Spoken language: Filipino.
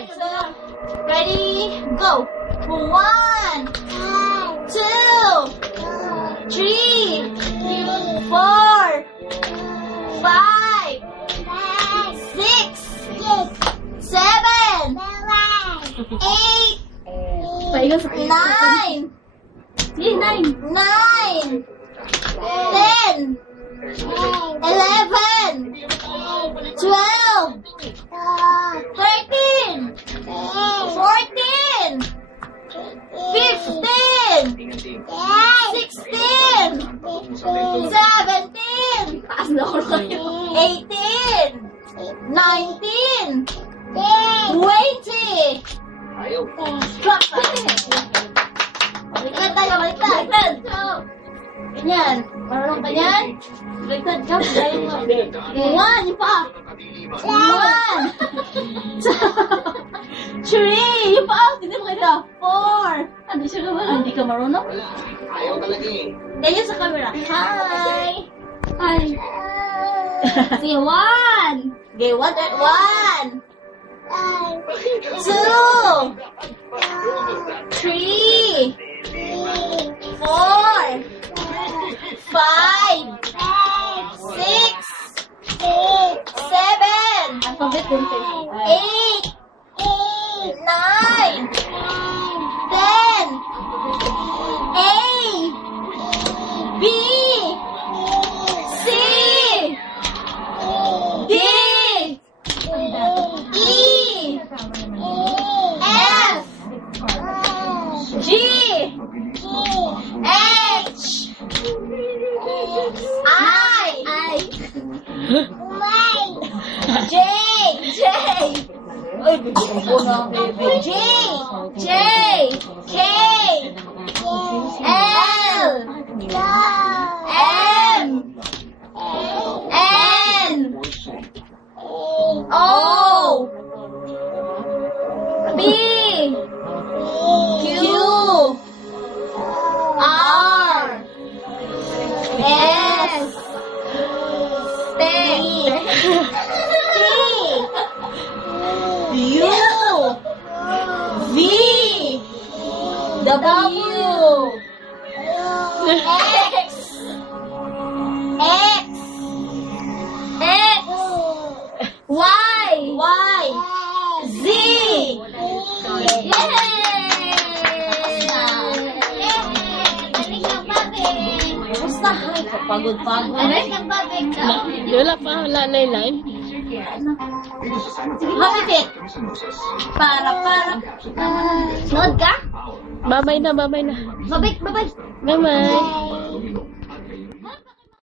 Ready, go. 1, 2, 3, 4, 5, 6, 7, 8, 9, 10, 11, 12, 13, 14, 15, 16, 17, 18, 19, 20. Drop. Baliktad tayo, baliktad. Ganyan. Marunong ka yan? Baliktad ka. 1, yung pa. 1, 2, 3, yung pa. Hindi mo kayo. 4. Hindi siya ka marunong. Hindi ka marunong? Ayaw talaga eh. Ganyan sa camera. Hi. Hi. Say 1. Okay, 1. 2, 3, 4, 5, 6, 7, 8, 9, 10, A, B, C, D, E, F, G, H, I, J, K, L, M, N, O, P, Q, R, S, T, U, V, W, X, Y, Z. Yay! Basta, pagod-pagod. Wala pa, wala na yung line. Mapipit. Para. Nood ka? Babay na. Babay. Bye-bye.